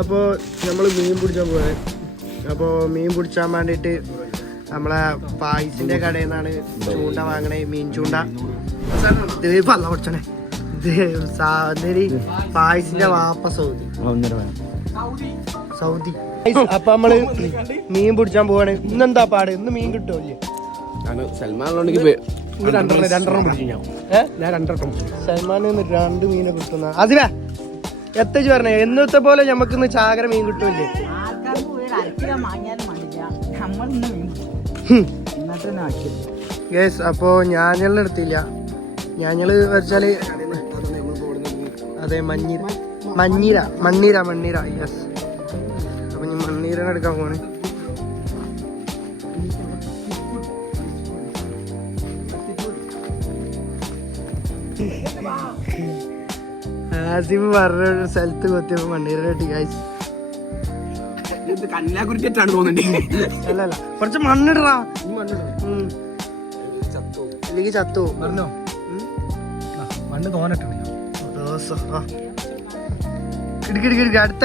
അപ്പോൾ നമ്മൾ മീൻ പിടിച്ചാൽ പോയത്. അപ്പോൾ മീൻ പിടിച്ചാൻ വേണ്ടിയിട്ട് നമ്മളെ പായസിന്റെ കടയിൽ നിന്നാണ് ചൂണ്ട വാങ്ങണേ. മീൻ ചൂണ്ട ഇത് പല്ല പൊടിച്ചണേ. ഇത് പായസിന്റെ വാപ്പ സൗദി. അപ്പൊ നമ്മള് മീൻ പിടിച്ചാൻ പോവാണ്. ഇന്നെന്താ പാട്? ഇന്ന് മീൻ കിട്ടുമല്ലേ? സൽമാൻ രണ്ട് മീനെ കിട്ടുന്ന അതിവേ എത്തിച്ച് പറഞ്ഞേ. എന്നത്തെ പോലെ ഞമ്മക്കിന്ന് ചാകര മീൻ കിട്ടുമല്ലേ? യെസ്. അപ്പോ ഞാഞ്ഞളിന് എടുത്തില്ല. ഞാഞ്ഞള് വെച്ചാല് അതെ മണ്ണീര. യെസ്. അപ്പൊ ഞാൻ മണ്ണീരനെ എടുക്കാൻ പോണ്. ആസിഫ് പറഞ്ഞ സ്ഥലത്ത് കൊത്തിയപ്പോ മണ്ണീരനെ കിട്ടി ഗൈസ്. കന്യാകുരിക്കാണ് തോന്നുന്നുണ്ട്. അല്ലല്ല, കുറച്ച് മണ്ണിടറാ. അല്ലെങ്കിൽ ചത്തു പറഞ്ഞോ. മണ്ണ് തോന്നിട്ടുണ്ട്. കിടക്കിടക്കിടക്ക് അടുത്ത്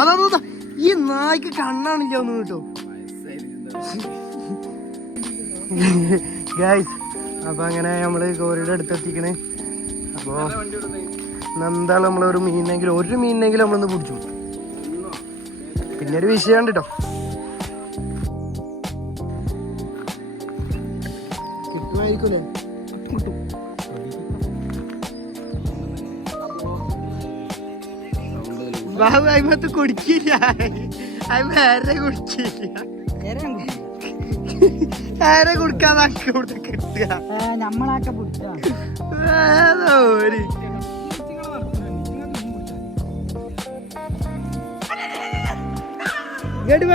അതാ ഈ നായ്ക്ക് കണ്ണാണില്ല ഒന്ന് കേട്ടോ ഗൈസ്. അപ്പൊ അങ്ങനെ നമ്മള് കോരിയുടെ അടുത്തെത്തിക്കണേ. അപ്പൊ എന്തായാലും നമ്മളൊരു മീനെങ്കിലും നമ്മളൊന്ന് പിടിച്ചു. പിന്നെ ഒരു വിഷയമുണ്ട് കേട്ടോ. കിട്ടുമായിരിക്കൂലേ? ബാബു അയിമത്ത് കുടിക്കില്ല. വേറെ കുടിക്കില്ല. ആരെ കുടിക്കാതെ കിട്ടുക നമ്മളൊക്കെ ഒരു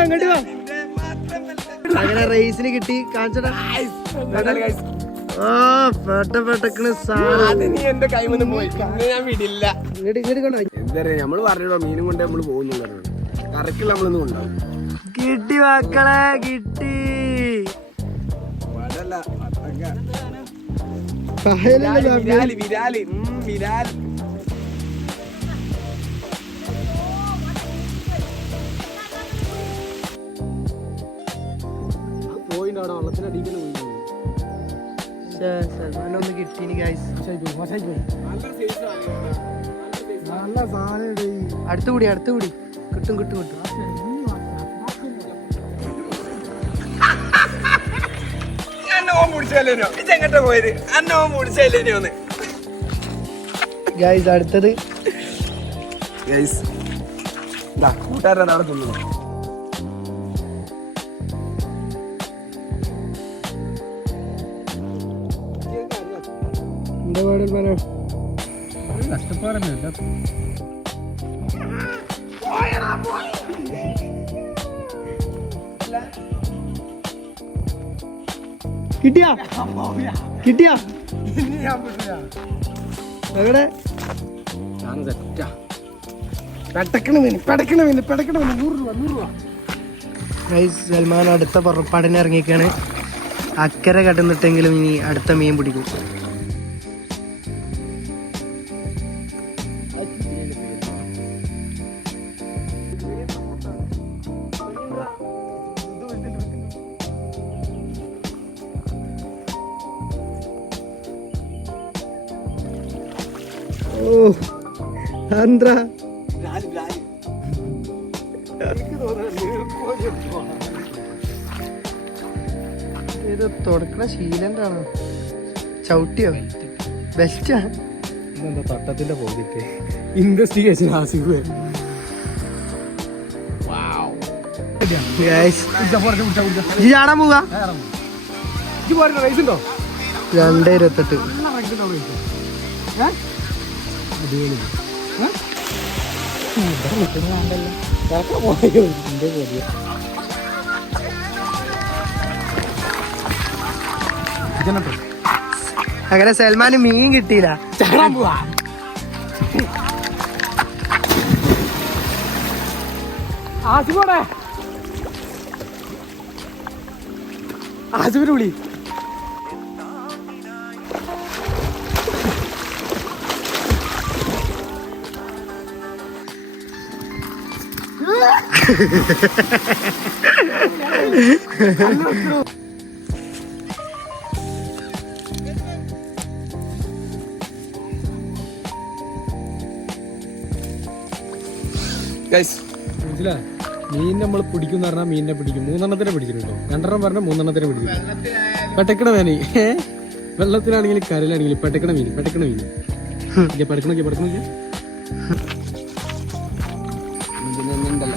ഇങ്ങോട്ട് വാ. അങ്ങനെ റേസിന് കിട്ടി. കാണിച്ചടാ. പെട്ടക്കണ് എന്റെ കൈമൊന്നും പോയി. ഞാൻ വിടില്ല. നമ്മള് പറഞ്ഞോ മീനും കൊണ്ട് നമ്മള് പോകുന്നു. കറക്കിൽ നമ്മളൊന്നും കൊണ്ടാവും. കിട്ടി മക്കളെ, കിട്ടി. പോയിണ്ടോ വെള്ളത്തിനടിക്കുന്ന ഒന്ന് കിട്ടീനി ഗൈസ്. നല്ല സാധനം. അടുത്തുകൂടി കിട്ടും. ഗൈസ് അടുത്തത് കൂട്ടുകാരൻ അവിടെ തിന്നു. എന്താ പാടൽ മനോ? കഷ്ടപ്പാടൊന്നുമില്ല. കിട്ടിയാ എവിടെ? സൽമാൻ അടുത്ത പുറപ്പാടിന് ഇറങ്ങിക്കാണ്. അക്കരെ കടന്നിട്ടെങ്കിലും ഇനി അടുത്ത മീൻ പിടിക്കും. ആന്ധ്ര ഇത് തുടക്കണ ശീലണ്ടാണോ? ചവിട്ടിയോ? ബെസ്റ്റാ. ഇതെന്താ തട്ടത്തിന്റെ പോയിട്ട് ഇൻവെസ്റ്റിഗേഷൻ ആസിഫ്. ചാടാൻ പോവാ. 2:28. അങ്ങനെ സൽമാന് മീൻ കിട്ടിയില്ല. ചാടാൻ പോവാ. ആസിഫിനെ വിളി. മനസ്സിലാ മീൻ നമ്മൾ പിടിക്കും എന്ന് പറഞ്ഞാൽ മീനിനെ പിടിക്കും. 3 എണ്ണത്തിനെ പിടിച്ചിട്ടുണ്ടോ? 2 എണ്ണം പറഞ്ഞാൽ 3 എണ്ണത്തിനെ പിടിക്കും. പെട്ടക്കണ വേനേ വെള്ളത്തിലാണെങ്കിലും കരയിലാണെങ്കിലും പെട്ടക്കണ മീൻ പെട്ടക്കണ മീൻ പെടക്കണ ഇതിനെന്തല്ല